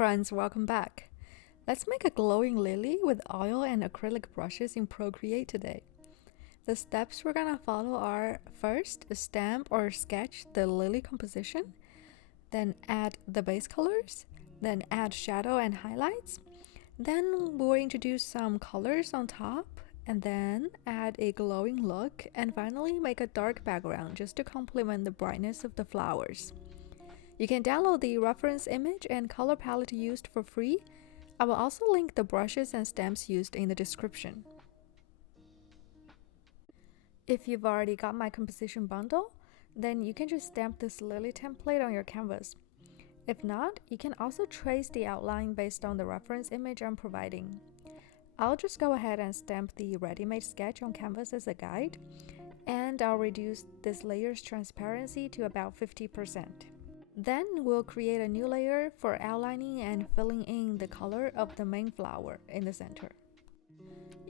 friends, welcome back. Let's make a glowing lily with oil and acrylic brushes in Procreate today. The steps we're gonna follow are: first, stamp or sketch the lily composition, then add the base colors, then add shadow and highlights, then we'll introduce some colors on top, and then add a glowing look, and finally make a dark background just to complement the brightness of the flowers. You can download the reference image and color palette used for free. I will also link the brushes and stamps used in the description. If you've already got my composition bundle, then you can just stamp this lily template on your canvas. If not, you can also trace the outline based on the reference image I'm providing. I'll just go ahead and stamp the ready-made sketch on canvas as a guide, and I'll reduce this layer's transparency to about 50%. Then we'll create a new layer for outlining and filling in the color of the main flower in the center.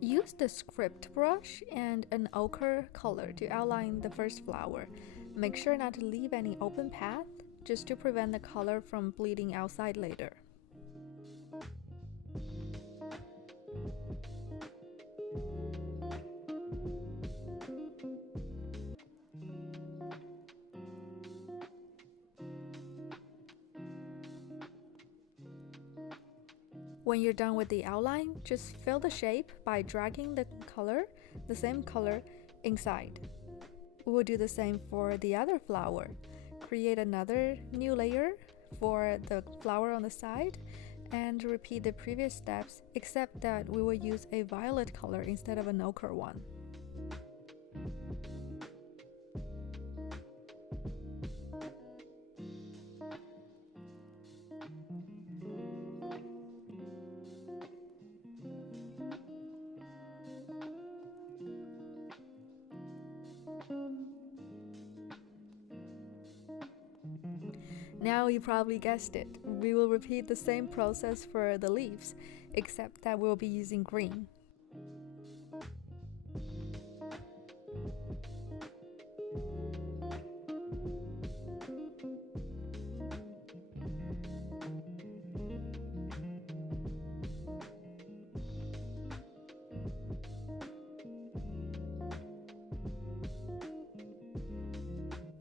Use the script brush and an ochre color to outline the first flower. Make sure not to leave any open path, just to prevent the color from bleeding outside later. When you're done with the outline, just fill the shape by dragging the same color, inside. We'll do the same for the other flower. Create another new layer for the flower on the side, and repeat the previous steps, except that we will use a violet color instead of an ochre one. Now you probably guessed it, we will repeat the same process for the leaves, except that we'll be using green.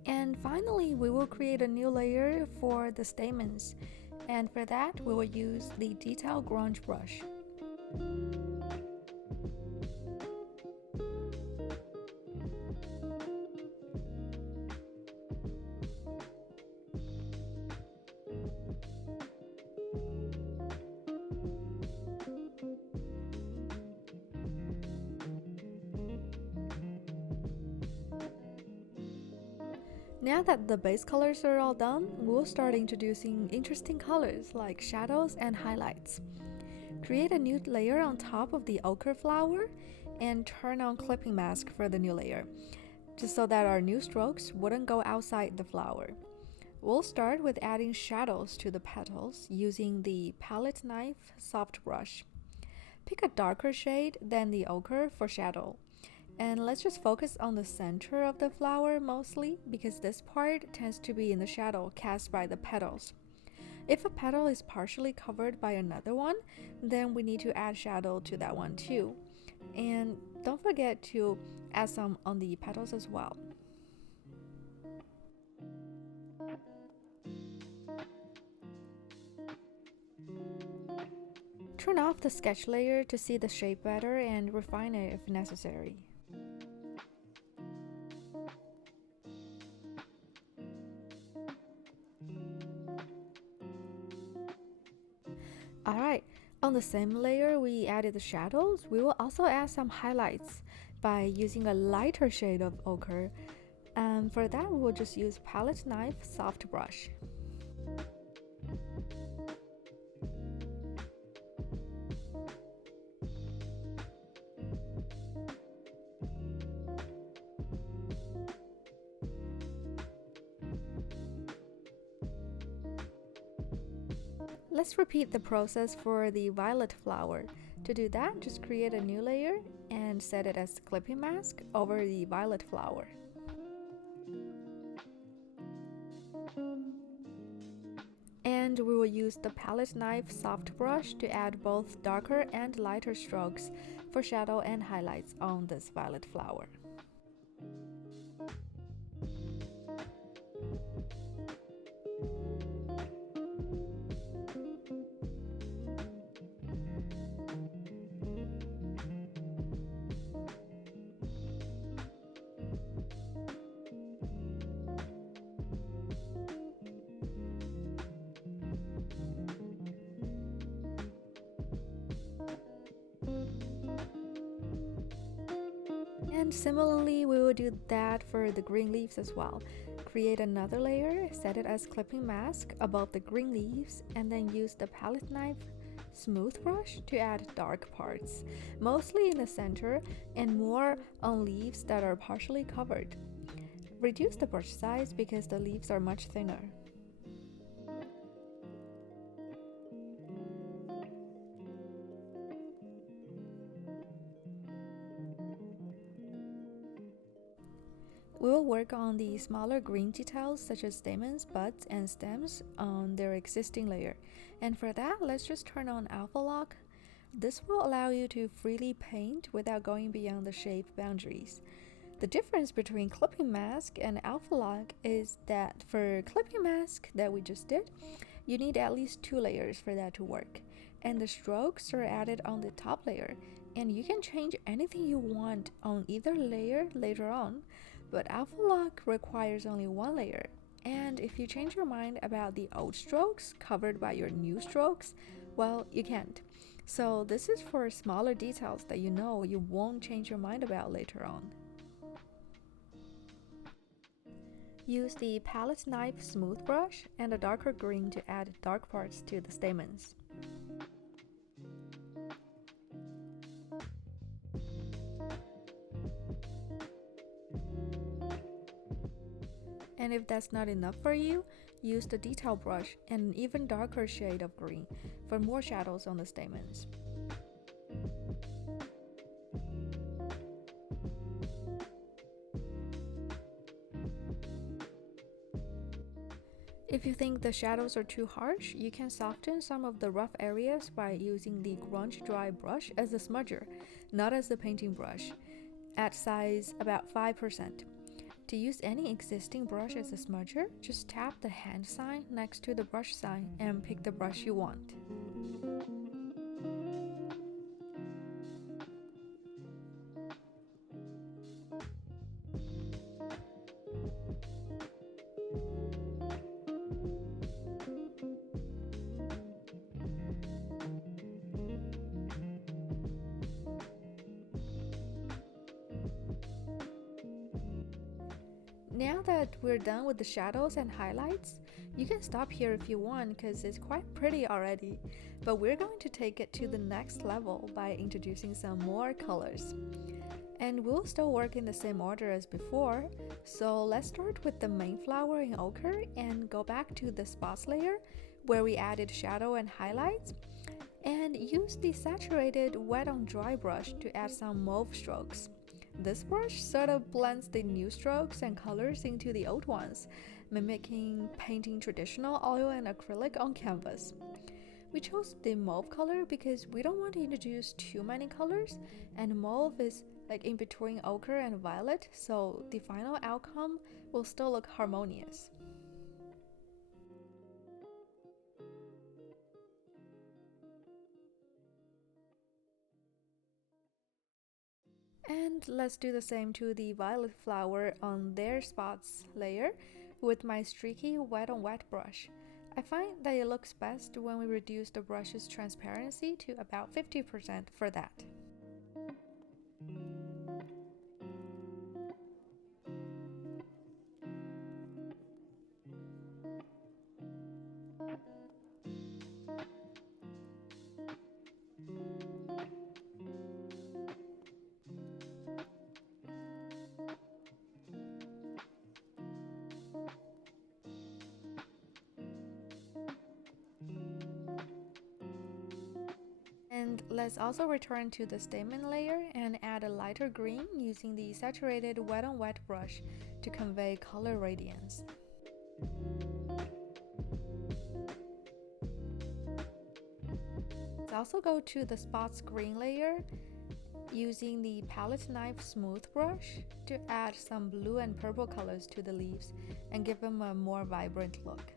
And finally, we will create a new layer for the stamens, and for that we will use the detail grunge brush. Now that the base colors are all done, we'll start introducing interesting colors like shadows and highlights. Create a new layer on top of the ochre flower and turn on clipping mask for the new layer, just so that our new strokes wouldn't go outside the flower. We'll start with adding shadows to the petals using the palette knife soft brush. Pick a darker shade than the ochre for shadow. And let's just focus on the center of the flower mostly, because this part tends to be in the shadow cast by the petals. If a petal is partially covered by another one, then we need to add shadow to that one too. And don't forget to add some on the petals as well. Turn off the sketch layer to see the shape better and refine it if necessary. Alright, on the same layer we added the shadows, we will also add some highlights by using a lighter shade of ochre. And for that, we'll just use palette knife soft brush. Let's repeat the process for the violet flower. To do that, just create a new layer and set it as clipping mask over the violet flower. And we will use the palette knife soft brush to add both darker and lighter strokes for shadow and highlights on this violet flower. And similarly, we will do that for the green leaves as well. Create another layer, set it as clipping mask above the green leaves, and then use the palette knife smooth brush to add dark parts, mostly in the center and more on leaves that are partially covered. Reduce the brush size because the leaves are much thinner. We will work on the smaller green details such as stamens, buds, and stems on their existing layer. And for that, let's just turn on Alpha Lock. This will allow you to freely paint without going beyond the shape boundaries. The difference between clipping mask and Alpha Lock is that for clipping mask that we just did, you need at least 2 layers for that to work. And the strokes are added on the top layer, and you can change anything you want on either layer later on. But Alpha Lock requires only 1 layer, and if you change your mind about the old strokes covered by your new strokes, well, you can't. So this is for smaller details that you know you won't change your mind about later on. Use the palette knife smooth brush and a darker green to add dark parts to the stamens. And if that's not enough for you, use the detail brush and an even darker shade of green for more shadows on the stamens. If you think the shadows are too harsh, you can soften some of the rough areas by using the grunge dry brush as a smudger, not as a painting brush, at size about 5%. To use any existing brush as a smudger, just tap the hand sign next to the brush sign and pick the brush you want. Now that we're done with the shadows and highlights, you can stop here if you want because it's quite pretty already, but we're going to take it to the next level by introducing some more colors. And we'll still work in the same order as before, so let's start with the main flower in ochre and go back to the spots layer where we added shadow and highlights, and use the saturated wet on dry brush to add some mauve strokes. This brush sort of blends the new strokes and colors into the old ones, mimicking painting traditional oil and acrylic on canvas. We chose the mauve color because we don't want to introduce too many colors, and mauve is like in between ochre and violet, so the final outcome will still look harmonious. And let's do the same to the violet flower on their spots layer with my streaky wet on wet brush. I find that it looks best when we reduce the brush's transparency to about 50% for that. And let's also return to the stamen layer and add a lighter green using the saturated wet on wet brush to convey color radiance. Also go to the spots green layer using the palette knife smooth brush to add some blue and purple colors to the leaves and give them a more vibrant look.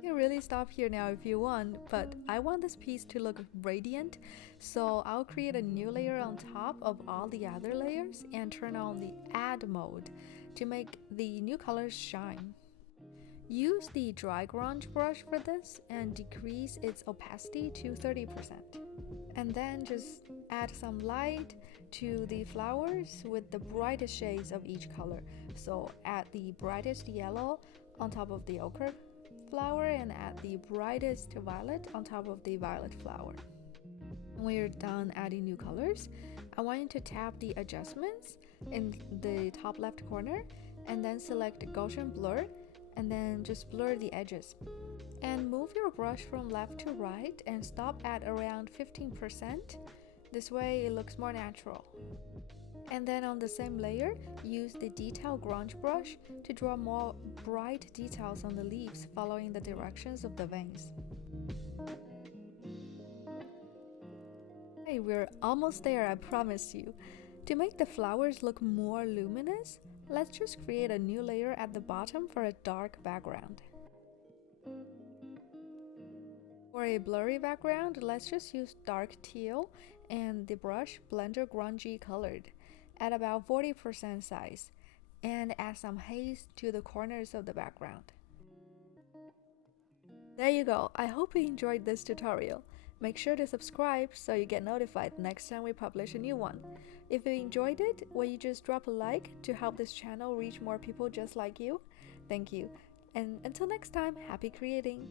You can really stop here now if you want, but I want this piece to look radiant, so I'll create a new layer on top of all the other layers and turn on the add mode to make the new colors shine. Use the dry grunge brush for this and decrease its opacity to 30%. And then just add some light to the flowers with the brightest shades of each color. So add the brightest yellow on top of the ochre flower and add the brightest violet on top of the violet flower. When you're done adding new colors, I want you to tap the adjustments in the top left corner and then select Gaussian blur and then just blur the edges. And move your brush from left to right and stop at around 15%. This way it looks more natural. And then on the same layer, use the detail grunge brush to draw more bright details on the leaves following the directions of the veins. Hey, we're almost there, I promise you. To make the flowers look more luminous, let's just create a new layer at the bottom for a dark background. For a blurry background, let's just use dark teal and the brush Blender Grungy Colored at about 40% size and add some haze to the corners of the background. There you go. I hope you enjoyed this tutorial. Make sure to subscribe so you get notified next time we publish a new one. If you enjoyed it, will you just drop a like to help this channel reach more people just like you? Thank you. And until next time, happy creating!